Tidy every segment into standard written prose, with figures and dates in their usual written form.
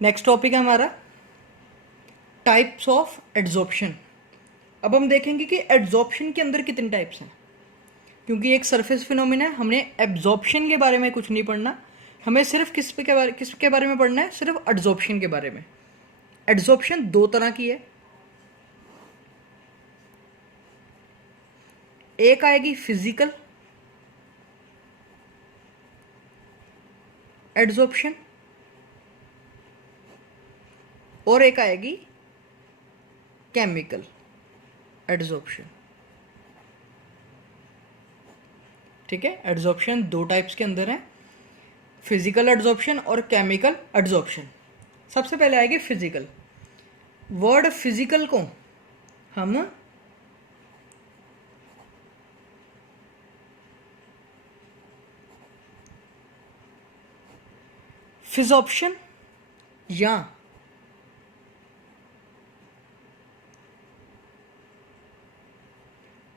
Next topic है हमारा types of adsorption. अब हम देखेंगे कि एड्जॉर्प्शन के अंदर कितने टाइप्स हैं, क्योंकि एक सरफेस फिनोमिना है। हमने एब्जॉर्प्शन के बारे में कुछ नहीं पढ़ना, हमें सिर्फ किसके बारे में पढ़ना है, सिर्फ एड्जॉर्प्शन के बारे में। एड्जॉर्प्शन दो तरह की है, एक आएगी फिजिकल एड्जॉर्प्शन और एक आएगी केमिकल एड्जॉर्प्शन। ठीक है, एड्जॉर्प्शन दो टाइप्स के अंदर है, फिजिकल एड्जॉर्प्शन और केमिकल एड्जॉर्प्शन। सबसे पहले आएगी फिजिकल। वर्ड फिजिकल को हम फिजॉर्प्शन या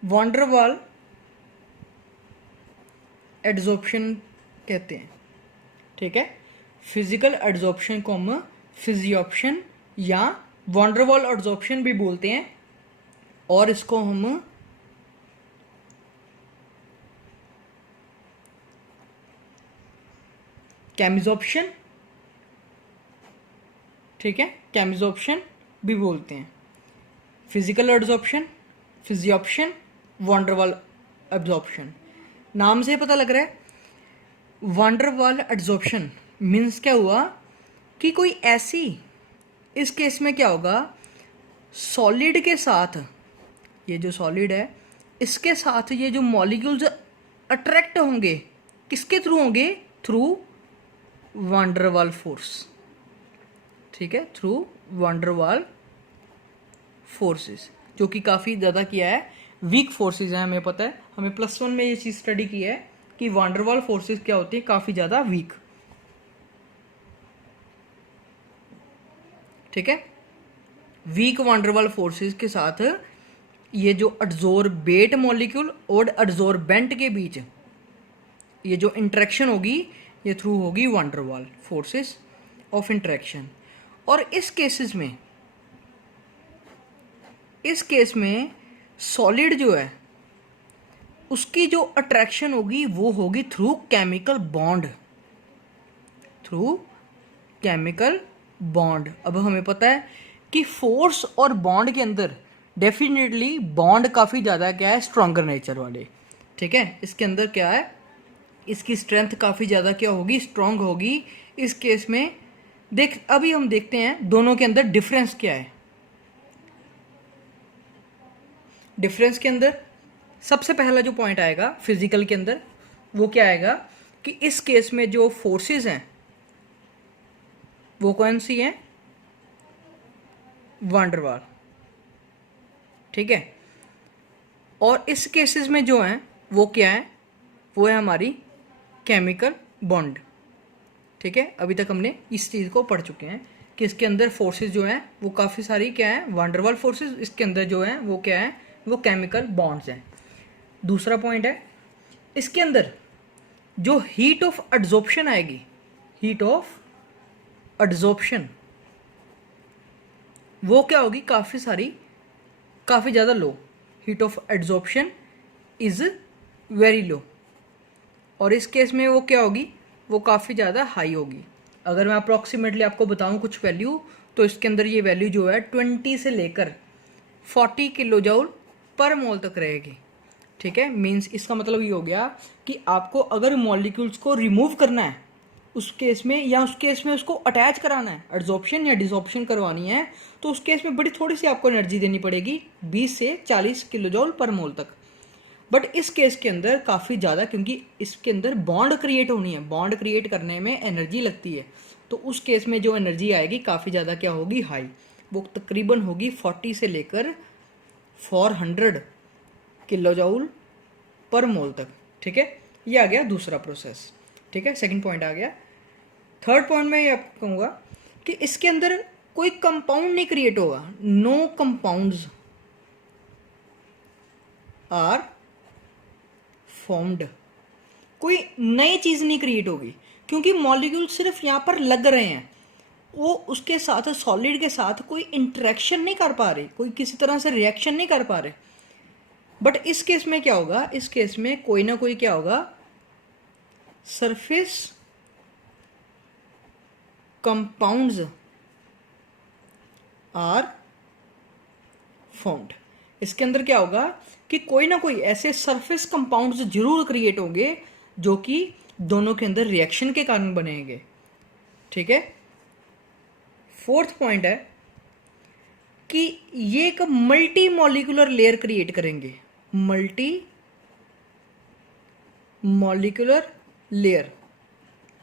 वैन डर वाल एड्जॉर्प्शन कहते हैं। ठीक है, फिजिकल एड्जॉर्प्शन को हम फिजियोप्शन या वैन डर वाल एड्जॉर्प्शन भी बोलते हैं, और इसको हम केमिजॉर्प्शन, ठीक है, केमिजॉर्प्शन भी बोलते हैं। फिजिकल एड्जॉर्प्शन, फिजियोप्शन, वैन डर वाल एब्जॉर्प्शन। नाम से पता लग रहा है, वैन डर वाल एड्जॉर्प्शन मीन्स क्या हुआ कि कोई ऐसी, इस केस में क्या होगा, सॉलिड के साथ, ये जो सॉलिड है इसके साथ ये जो मॉलिक्यूल्स अट्रैक्ट होंगे, किसके थ्रू होंगे, थ्रू वैन डर वाल फोर्स। ठीक है, थ्रू वैन डर वाल फोर्सेस, जो कि काफ़ी ज़्यादा किया है, वीक फोर्सेस हैं, हमें पता है, हमें +1 में ये चीज़ स्टडी की है कि वैन डर वाल फोर्सेस क्या होती है, काफ़ी ज़्यादा वीक। ठीक है, वीक वैन डर वाल फोर्सेस के साथ ये जो एड्जॉर्बेट मॉलिक्यूल और एड्जॉर्बेंट के बीच ये जो इंटरेक्शन होगी, ये थ्रू होगी वैन डर वाल फोर्सेस ऑफ इंटरेक्शन। और इस केस में सॉलिड जो है उसकी जो अट्रैक्शन होगी वो होगी through chemical bond, through chemical bond. अब हमें पता है कि फोर्स और बॉन्ड के अंदर डेफिनेटली बॉन्ड काफ़ी ज़्यादा क्या है, स्ट्रॉन्गर नेचर वाले। ठीक है, इसके अंदर क्या है, इसकी स्ट्रेंथ काफ़ी ज़्यादा क्या होगी, स्ट्रॉन्ग होगी। इस केस में अभी हम देखते हैं दोनों के अंदर डिफरेंस क्या है। डिफरेंस के अंदर सबसे पहला जो पॉइंट आएगा फिजिकल के अंदर, वो क्या आएगा कि इस केस में जो फोर्सेस हैं वो कौन सी हैं, वैन डर वाल। ठीक है, और इस केसेस में जो हैं वो क्या है, वो है हमारी केमिकल बॉन्ड। ठीक है, अभी तक हमने इस चीज़ को पढ़ चुके हैं कि इसके अंदर फोर्सेस जो हैं वो काफ़ी सारी क्या है, वैन डर वाल फोर्सेस, इसके अंदर जो है वो क्या है, वो केमिकल बॉन्ड्स हैं। दूसरा पॉइंट है, इसके अंदर जो हीट ऑफ एड्जॉर्प्शन आएगी, हीट ऑफ एड्जॉर्प्शन वो क्या होगी, काफ़ी ज़्यादा low. Heat of adsorption is very low, और इस केस में वो क्या होगी, वो काफ़ी ज़्यादा हाई होगी। अगर मैं अप्रॉक्सीमेटली आपको बताऊं कुछ वैल्यू, तो इसके अंदर ये वैल्यू जो है 20 से लेकर 40 किलो जूल पर मोल तक रहेगी। ठीक है, मीन्स इसका मतलब ये हो गया कि आपको अगर मॉलिक्यूल्स को रिमूव करना है उस केस में, या उस केस में उसको अटैच कराना है, एड्जॉर्प्शन या डिसॉर्प्शन करवानी है, तो उस केस में बड़ी थोड़ी सी आपको एनर्जी देनी पड़ेगी, 20 से 40 किलो जूल पर मोल तक। बट इस केस के अंदर काफ़ी ज़्यादा, क्योंकि इसके अंदर बॉन्ड क्रिएट होनी है, बॉन्ड क्रिएट करने में एनर्जी लगती है, तो उस केस में जो एनर्जी आएगी काफ़ी ज़्यादा क्या होगी, हाई। वो तकरीबन होगी 40 से लेकर 400 किलो जूल पर मोल तक। ठीक है, ये आ गया दूसरा प्रोसेस। ठीक है, सेकंड पॉइंट आ गया। थर्ड पॉइंट में ये आपको कहूँगा कि इसके अंदर कोई कंपाउंड नहीं क्रिएट होगा, नो कंपाउंड्स आर फॉर्म्ड, कोई नई चीज़ नहीं क्रिएट होगी, क्योंकि मॉलिक्यूल सिर्फ यहाँ पर लग रहे हैं। वो उसके साथ, सॉलिड के साथ कोई इंटरेक्शन नहीं कर पा रहे, कोई किसी तरह से रिएक्शन नहीं कर पा रहे। बट इस केस में क्या होगा, इस केस में कोई ना कोई क्या होगा, सरफेस कंपाउंड्स आर फॉर्म्ड। इसके अंदर क्या होगा कि कोई ना कोई ऐसे सरफेस कंपाउंड्स जरूर क्रिएट होंगे जो कि दोनों के अंदर रिएक्शन के कारण बनेंगे। ठीक है। फोर्थ पॉइंट है कि ये एक मल्टी मॉलिक्यूलर लेयर क्रिएट करेंगे, मल्टी मॉलिक्यूलर लेयर।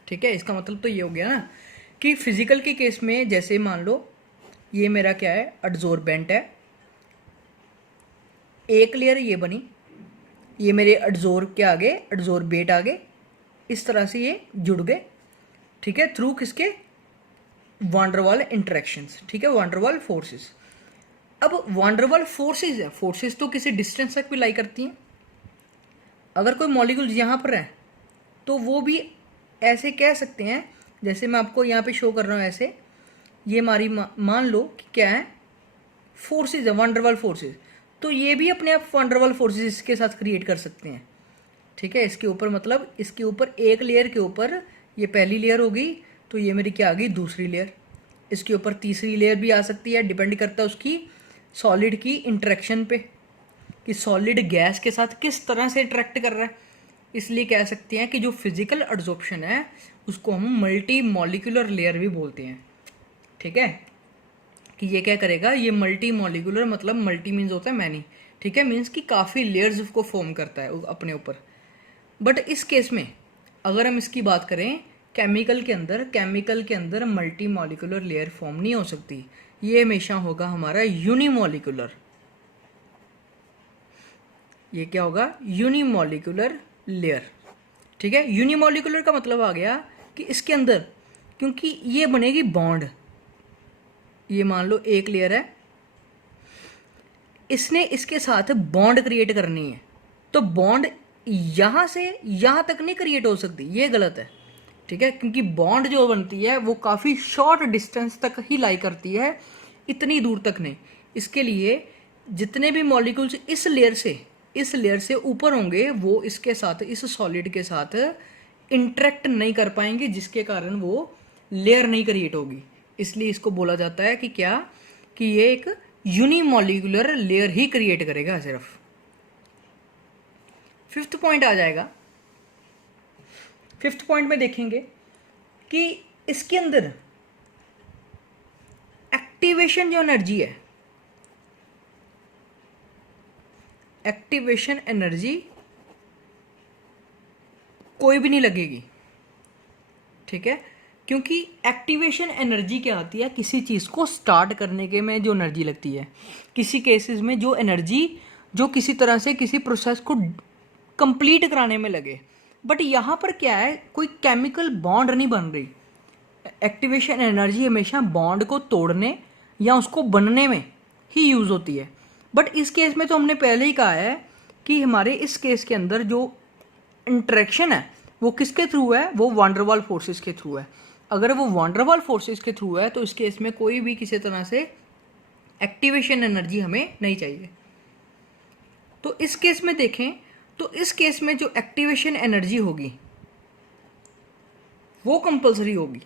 ठीक है। इसका मतलब तो ये हो गया ना कि फिजिकल के केस में जैसे मान लो ये मेरा क्या है, एडजॉर्बेंट है, एक लेयर ये बनी, ये मेरे एडजॉर्ब के आगे, एडजॉर्बेट आगे, इस तरह से ये जुड़ गए। ठीक है। थ्रू किसके, वांडरवाल इंटरेक्शंस। ठीक है, वांडरवाल फोर्सेस। अब वांडरवाल फोर्सेस है, फोर्सेस तो किसी डिस्टेंस तक भी लाई करती हैं। अगर कोई मॉलिक्यूल यहाँ पर है तो वो भी ऐसे कह सकते हैं, जैसे मैं आपको यहाँ पे शो कर रहा हूँ ऐसे, ये हमारी मान लो कि क्या है, फोर्सेस है, वांडरवाल फोर्सेस। तो ये भी अपने आप वांडरवाल फोर्सेस इसके साथ क्रिएट कर सकते हैं। ठीक है। इसके ऊपर मतलब इसके ऊपर एक लेयर के ऊपर ये पहली लेयर होगी, तो ये मेरी क्या आ गई, दूसरी लेयर। इसके ऊपर तीसरी लेयर भी आ सकती है, डिपेंड करता है उसकी सॉलिड की इंटरेक्शन पे कि सॉलिड गैस के साथ किस तरह से इंटरेक्ट कर रहा है। इसलिए कह सकते हैं कि जो फिजिकल एड्सॉर्प्शन है उसको हम मल्टी मॉलिक्यूलर लेयर भी बोलते हैं। ठीक है। कि ये क्या करेगा, ये मल्टी मॉलिक्यूलर मतलब मल्टी मीन्स होता है मैनी। ठीक है। मीन्स कि काफ़ी लेयर्स उसको फॉर्म करता है अपने ऊपर। बट इस केस में अगर हम इसकी बात करें, केमिकल के अंदर मल्टी मॉलिक्यूलर लेयर फॉर्म नहीं हो सकती। ये हमेशा होगा हमारा यूनिमॉलिक्यूलर। ये क्या होगा, यूनिमॉलिक्यूलर लेयर। ठीक है। यूनिमॉलिक्यूलर का मतलब आ गया कि इसके अंदर, क्योंकि ये बनेगी बॉन्ड, ये मान लो एक लेयर है, इसने इसके साथ बॉन्ड क्रिएट करनी है, तो बॉन्ड यहाँ से यहाँ तक नहीं क्रिएट हो सकती, ये गलत है। ठीक है। क्योंकि बॉन्ड जो बनती है वो काफ़ी शॉर्ट डिस्टेंस तक ही लाई करती है, इतनी दूर तक नहीं। इसके लिए जितने भी मॉलिक्यूल्स इस लेयर से ऊपर होंगे वो इसके साथ, इस सॉलिड के साथ इंटरेक्ट नहीं कर पाएंगे, जिसके कारण वो लेयर नहीं क्रिएट होगी। इसलिए इसको बोला जाता है कि क्या, कि ये एक यूनिमॉलिक्यूलर लेयर ही क्रिएट करेगा सिर्फ। फिफ्थ पॉइंट आ जाएगा। फिफ्थ पॉइंट में देखेंगे कि इसके अंदर एक्टिवेशन जो एनर्जी है, एक्टिवेशन एनर्जी कोई भी नहीं लगेगी। ठीक है। क्योंकि एक्टिवेशन एनर्जी क्या होती है, किसी चीज़ को स्टार्ट करने के में जो एनर्जी लगती है, किसी केसेस में जो एनर्जी जो किसी तरह से किसी प्रोसेस को कंप्लीट कराने में लगे। बट यहाँ पर क्या है, कोई केमिकल बॉन्ड नहीं बन रही। एक्टिवेशन एनर्जी हमेशा बॉन्ड को तोड़ने या उसको बनने में ही यूज़ होती है। बट इस केस में तो हमने पहले ही कहा है कि हमारे इस केस के अंदर जो इंटरेक्शन है वो किसके थ्रू है, वो वांडरवाल फोर्सेस के थ्रू है। अगर वो वांडरवाल फोर्सेस के थ्रू है तो इस केस में कोई भी किसी तरह से एक्टिवेशन एनर्जी हमें नहीं चाहिए। तो इस केस में देखें तो इस केस में जो एक्टिवेशन एनर्जी होगी वो कंपलसरी होगी।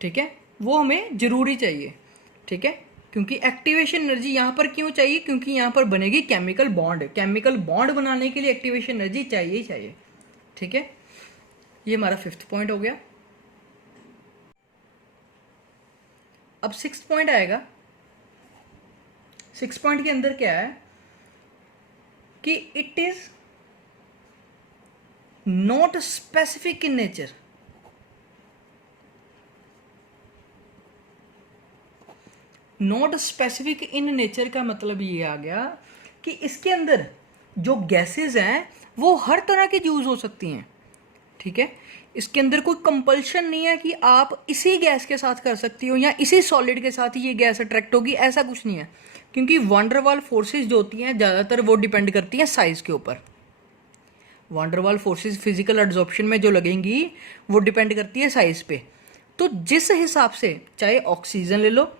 ठीक है। वो हमें ज़रूरी चाहिए। ठीक है। क्योंकि एक्टिवेशन एनर्जी यहाँ पर क्यों चाहिए, क्योंकि यहाँ पर बनेगी केमिकल बॉन्ड। केमिकल बॉन्ड बनाने के लिए एक्टिवेशन एनर्जी चाहिए ही चाहिए। ठीक है। ये हमारा फिफ्थ पॉइंट हो गया। अब सिक्स्थ पॉइंट आएगा। सिक्स्थ पॉइंट के अंदर क्या है कि it is not specific in nature. Not specific in nature का मतलब ये आ गया कि इसके अंदर जो गैसेस हैं वो हर तरह की यूज हो सकती हैं। ठीक है। इसके अंदर कोई कंपल्शन नहीं है कि आप इसी गैस के साथ कर सकती हो या इसी सॉलिड के साथ ही ये गैस अट्रैक्ट होगी, ऐसा कुछ नहीं है। क्योंकि वांडरवाल फोर्सेस जो होती हैं ज़्यादातर वो डिपेंड करती हैं साइज़ के ऊपर। वांडरवाल फोर्सेस फिजिकल एड्सॉर्प्शन में जो लगेंगी वो डिपेंड करती है साइज़ पे। तो जिस हिसाब से, चाहे ऑक्सीजन ले लो,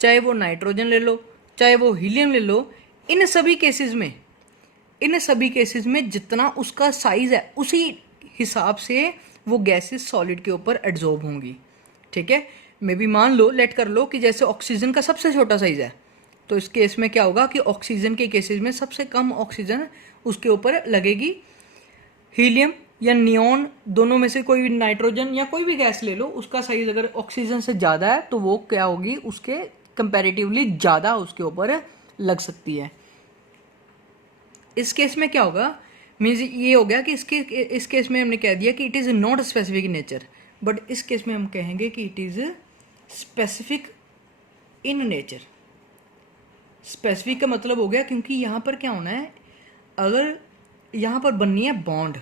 चाहे वो नाइट्रोजन ले लो, चाहे वो हीलियम ले लो, इन सभी केसेस में जितना उसका साइज है उसी हिसाब से वो गैसेस सॉलिड के ऊपर एड्जॉर्ब होंगी। ठीक है, मे बी मान लो, लेट कर लो कि जैसे ऑक्सीजन का सबसे छोटा साइज है, तो इस केस में क्या होगा कि ऑक्सीजन के केसेस में सबसे कम ऑक्सीजन उसके ऊपर लगेगी। हीलियम या नियॉन, दोनों में से कोई भी, नाइट्रोजन या कोई भी गैस ले लो, उसका साइज अगर ऑक्सीजन से ज़्यादा है तो वो क्या होगी, उसके कंपैरेटिवली ज़्यादा उसके ऊपर लग सकती है। इस केस में क्या होगा, मीन्स ये हो गया कि इस केस में हमने कह दिया कि it is not specific in nature, but इस केस में हम कहेंगे कि it is specific in nature. Specific का मतलब हो गया, क्योंकि यहाँ पर क्या होना है, अगर यहाँ पर बननी है बॉन्ड,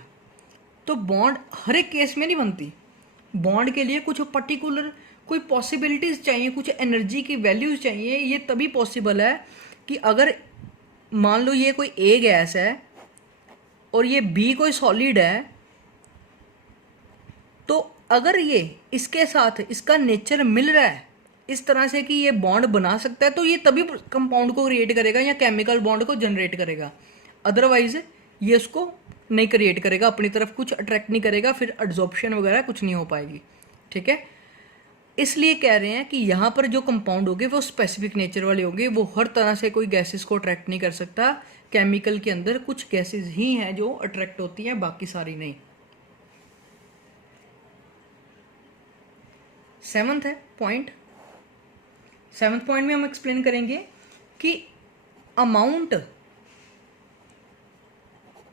तो बॉन्ड हर एक केस में नहीं बनती। बॉन्ड के लिए कुछ पर्टिकुलर कोई पॉसिबिलिटीज़ चाहिए, कुछ एनर्जी की वैल्यूज़ चाहिए। ये तभी पॉसिबल है कि अगर मान लो ये कोई ए गैस है और ये बी कोई सॉलिड है, तो अगर ये इसके साथ इसका नेचर मिल रहा है इस तरह से कि ये बॉन्ड बना सकता है, तो ये तभी कंपाउंड को क्रिएट करेगा या केमिकल बॉन्ड को जनरेट करेगा। अदरवाइज ये उसको नहीं क्रिएट करेगा, अपनी तरफ कुछ अट्रैक्ट नहीं करेगा, फिर एड्जॉर्प्शन वगैरह कुछ नहीं हो पाएगी। ठीक है, इसलिए कह रहे हैं कि यहाँ पर जो कंपाउंड होंगे वो स्पेसिफिक नेचर वाले होंगे, वो हर तरह से कोई गैसेस को अट्रैक्ट नहीं कर सकता। केमिकल के अंदर कुछ गैसेस ही हैं जो अट्रैक्ट होती हैं, बाकी सारी नहीं। सेवंथ पॉइंट में हम एक्सप्लेन करेंगे कि अमाउंट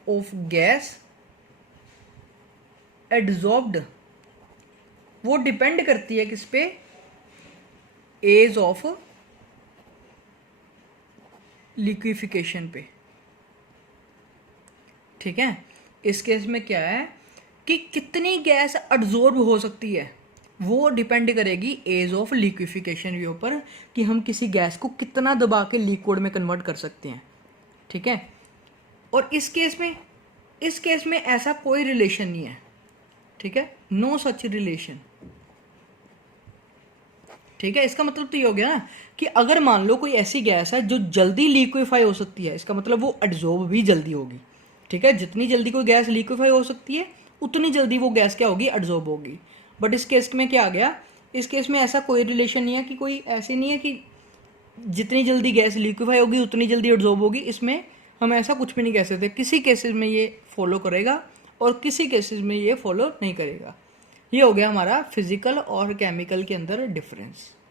ऑफ गैस एड्जॉर्ब्ड वो डिपेंड करती है किस पे, एज ऑफ लिक्विफिकेशन पे। ठीक है, इस केस में क्या है कि कितनी गैस एड्जॉर्ब हो सकती है वो डिपेंड करेगी एज ऑफ लिक्विफिकेशन के ऊपर, कि हम किसी गैस को कितना दबा के लिक्विड में कन्वर्ट कर सकते हैं। ठीक है, और इस केस में ऐसा कोई रिलेशन नहीं है। ठीक है, नो सच रिलेशन। ठीक है, इसका मतलब तो ये हो गया ना कि अगर मान लो कोई ऐसी गैस है जो जल्दी लिक्विफाई हो सकती है, इसका मतलब वो एड्जॉर्ब भी जल्दी होगी। ठीक है, जितनी जल्दी कोई गैस लिक्विफाई हो सकती है उतनी जल्दी वो गैस क्या होगी, एड्जॉर्ब होगी। बट इस केस में क्या आ गया, इस केस में ऐसा कोई रिलेशन नहीं है, कि कोई ऐसी नहीं है कि जितनी जल्दी गैस लिक्विफाई होगी उतनी जल्दी एड्जॉर्ब होगी। इसमें हम ऐसा कुछ भी नहीं कह सकते। किसी केसेस में ये फॉलो करेगा और किसी केसेस में ये फॉलो नहीं करेगा। ये हो गया हमारा फिजिकल और केमिकल के अंदर डिफरेंस।